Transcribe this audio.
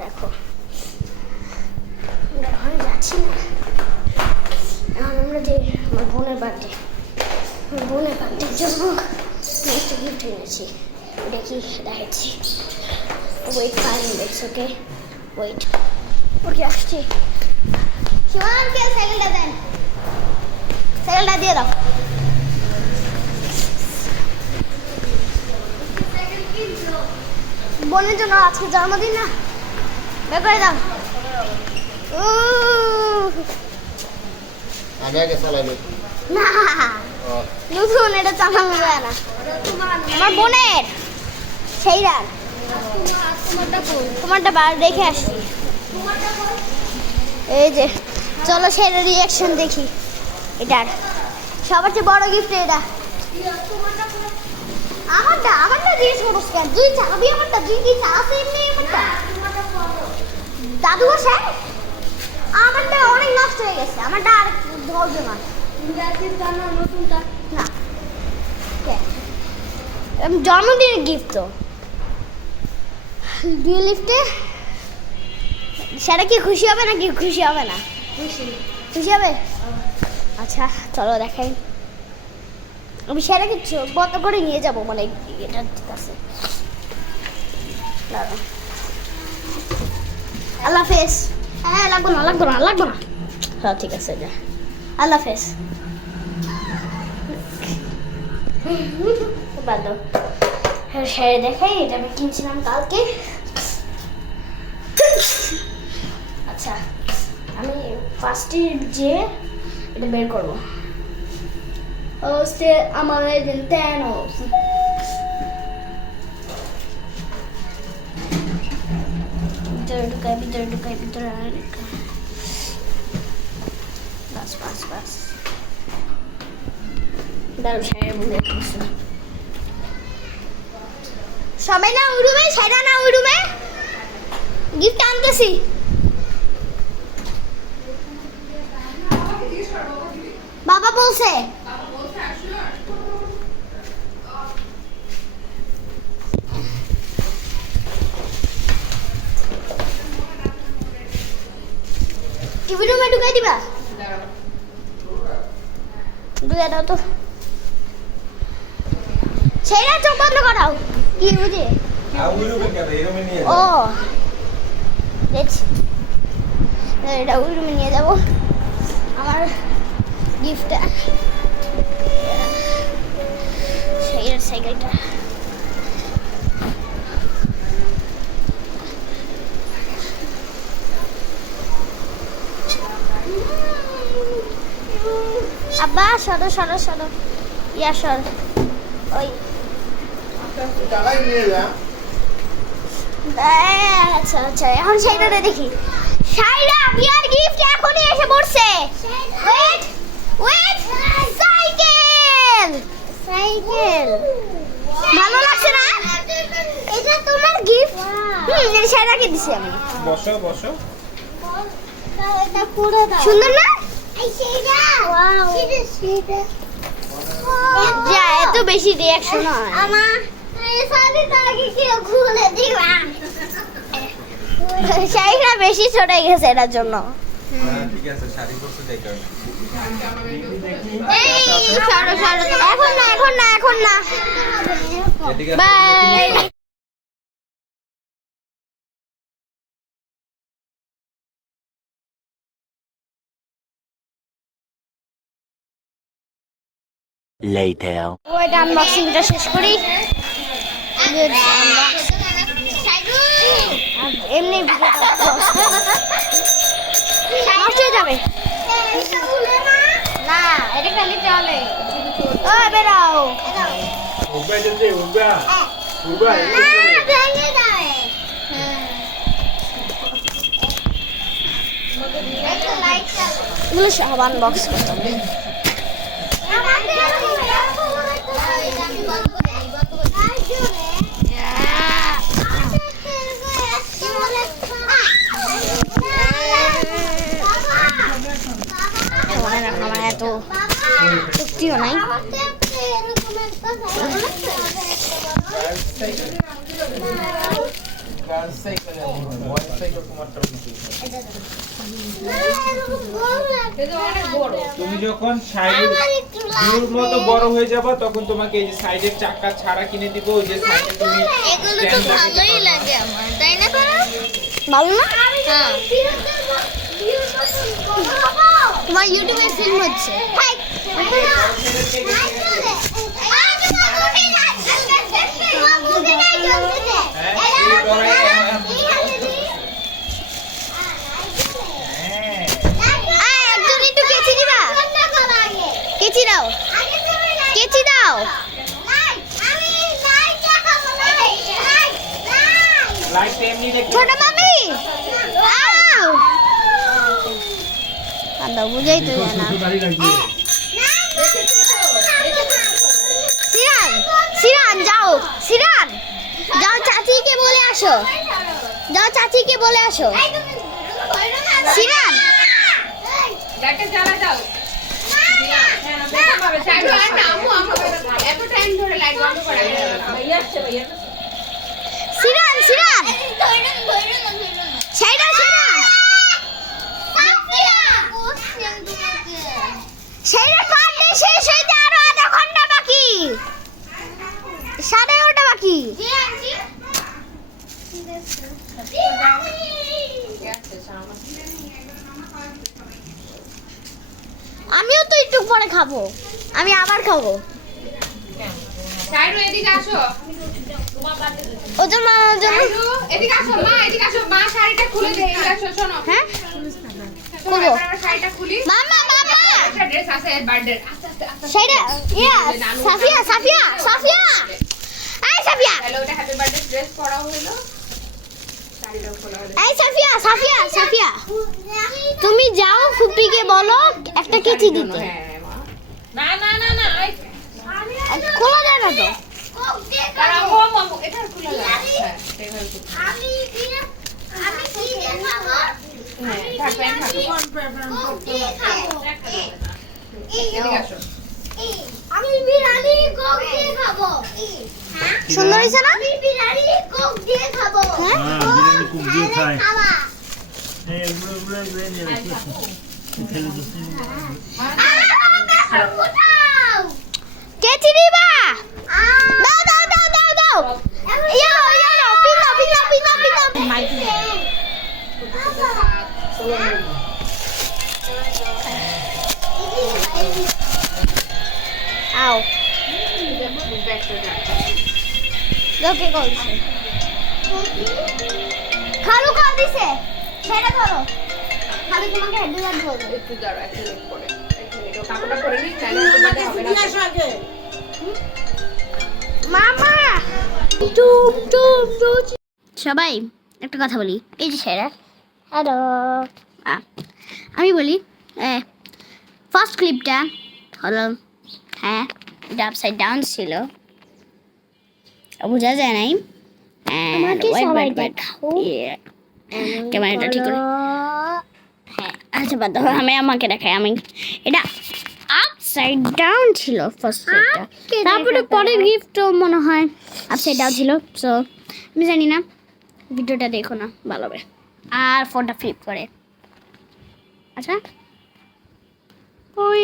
দেখো ঘরে যাচ্ছি না, এখন আমরা যে আমার বোনের বার্থডে জন্য একটা গিফট এনেছি, ওটা কি দেখাচ্ছি। ওয়েট 5 minutes, ওকে ওয়েট, ওকে আসছি। শিবানকে সাইকেলটা দেন, সাইকেলটা দিয়ে দাও। বোনের জন্য আজকে জন্মদিন না, বের করে দাও। আমি আগে চালাইনি না নতুন, এটা চালানো যায় না। আমার বোনের সেই রাত তোমারটা বার দেখে আসি। এই যে চলো সেটা রিয়াকশন দেখি। এটার সবার চেয়ে বড় গিফট এটা। আমারটা জিজ্ঞেস করো কেন? তুই চাবি আমারটা, তুই কি চাস এমনি আমারটা? দাদু বসায় আমারটা অনেক নষ্ট হয়ে গেছে, আমারটা আর ধরবে না। না জন্মদিনের গিফট তো দুই লিফটে, সেটা কি খুশি হবে নাকি খুশি হবে না? খুশি হবে। আচ্ছা চলো দেখাই, আমি সেটাকে বত করে নিয়ে যাবো, মানে এটা ঠিক আছে। আল্লাহ হাফেজ। হ্যাঁ লাগবো না হ্যাঁ ঠিক আছে, যা আল্লাহ হাফেজ। ভালো শাড়ি দেখাই, এটা আমি কিনছিলাম কালকে। আচ্ছা আমি ফার্স্টে যে এটা বের করবো, হচ্ছে আমার Thanos। ভিতরে ঢুকাই বাস দাঁড়ো, শাড়ি বলে সবাই না ওই রুমে, সাইডা না ওই রুমে, গিফট আনতেছি। বাবা বলছে টিভি রুমে ঢুকাই দিবা, ঢুকাই দাও তো। সেইটা চোখ বন্ধ করাও, কি বুঝে? ও এটা ওই রুমে নিয়ে যাবো আমার গিফটটা, সেইটার সাইকেলটা। আব্বা সরো ইয়া সর, ওই আচ্ছা এখন সেইটাতে দেখি। সাইরা বিয়ার গিফট এখনই এসে পড়ছে। ওয়েট সাইকেল ভালো লাগছে না? এটা তোমার গিফট। এটা সাইরাকে দিছি আমি। বসো এটা পুরো দাও, সুন্দর না? ওয়াও যা এত বেশি রিঅ্যাকশন হয় আমার এই শাড়িটা আগে কি খুলে দিবা। শাড়িটা বেশি ছোট হয়ে গেছে এটার জন্য। ঠিক আছে, শাড়ি পরতে যাই কারণ এই সরো এখন না বাই। Later. ওইটা আনবক্সিংটা শেষ করি। এমনি নষ্ট হয়ে যাবে না, এটা খালি চলে। ও বেরাও এগুলো সব আনবক্স করতে হবে। আমার এত শক্তিও নাই। গার্লস সাইকেল বয়েজ সাইকেল তোমারটা বেশি। তুমি যখন সাইডের ভিউর মতো বড় হয়ে যাবে তখন তোমাকে এই যে সাইডের চাকা ছাড়া কিনে দিব, ওই যে সাইডে তুমি এগুলো তো ভালোই লাগে আমার, তাই না? ভালো না? হ্যাঁ। তোমার ইউটিউবে ফিল্ম হচ্ছে। একজন একটু কেচি দিবা, কেচি দাও, কেচি দাও। লাইট এমনি দেখে ছোট মামি কান্দা বুঝাই তো জানা। সিরান, সিরান যাও, সিরান যাও, চাচিকে বলে আসো, যাও চাচিকে বলে আসো। সিরান লাইটটা জ্বালা দাও। এত টাইম ধরে লাইট বন্ধ করা যাবে না। ভাইয়া আসছে, ভাইয়া সিরান, সিরান সেইটা সেইটা সেইটা পারলে শেষ হইতে আরো আধা ঘন্টা বাকি, 11:30 বাকি। আমিও তো একটু পরে খাবো, আমি আবার খাবো। সাইরু এদিকে আসো। ওজন মামার জন্য। সাইরু এদিকে আসো, মা এদিকে আসো। মা শাড়িটা খুলে দে, এদিকে আসো, শোনো। হ্যাঁ শোনো, এবার আমরা শাড়িটা খুলি। মামা মামা একটা ড্রেস আছে বার্থডে। আস্তে আস্তে আস্তে সেইটা ইয়া সাফিয়া, সাফিয়া, সাফিয়া, এই সাফিয়া, হ্যালো, ওটা হ্যাপি বার্থডে ড্রেস পরা হলো। শাড়িটাও খোলা হলো। এই সাফিয়া, সাফিয়া, সাফিয়া তুমি যাও ফুপিকে বলো একটা কেচি দিতে। হ্যাঁ, মা। না না না না, খোলা যায় না তো। দাঁড়াও, মামু এটা খুলে দাও। হ্যাঁ, এইভাবে খুলে। হ্যাঁ, থাকবে, থাকবে। এদিকে আসো। আমি বিরিয়ানি কোক দিয়ে খাবো। সুন্দর হইছে না? আমি বিরিয়ানি কোক দিয়ে খাবো। হ্যাঁ বিরিয়ানি কুক দিয়ে খায় খাওয়া। এই এগুলো নিয়ে রাখো খেলে দিচ্ছি কেচি দিবা? দাও দাও দাও দাও দাও। ইয়া ইয়া পিনা পিনা পিনা পিনা। আও লোকে কইছে খালু কল দিছে সেটা ধরো খালু তোমাকে হেডলাইট ধরো একটু দাঁড়াও, এক মিনিট পরে। এক মিনিট, ও কাপড়টা পরে নিই, তাহলে তোমাকে হবে না। মামা টুপ টুপ টুপ। সবাই একটা কথা বলি, এই যে সেরা হ্যালো আমি বলি ফার্স্ট ক্লিপটা হলো, হ্যাঁ এটা আপসাইড ডাউন ছিল, বোঝা যায় নাই। ক্যামেরাটা ঠিক করে, হ্যাঁ আচ্ছা বাদ দাও, আমি আমাকে দেখাই। আমি এটা আপসাইড ডাউন ছিল ফার্স্ট ক্লিপটা, তারপরে পরের গিফটও মনে হয় আপসাইড ডাউন ছিল। সো আমি জানি না, ভিডিওটা দেখো না ভালো হবে। আর ফোনটা ফ্লিপ করে, আচ্ছা ওই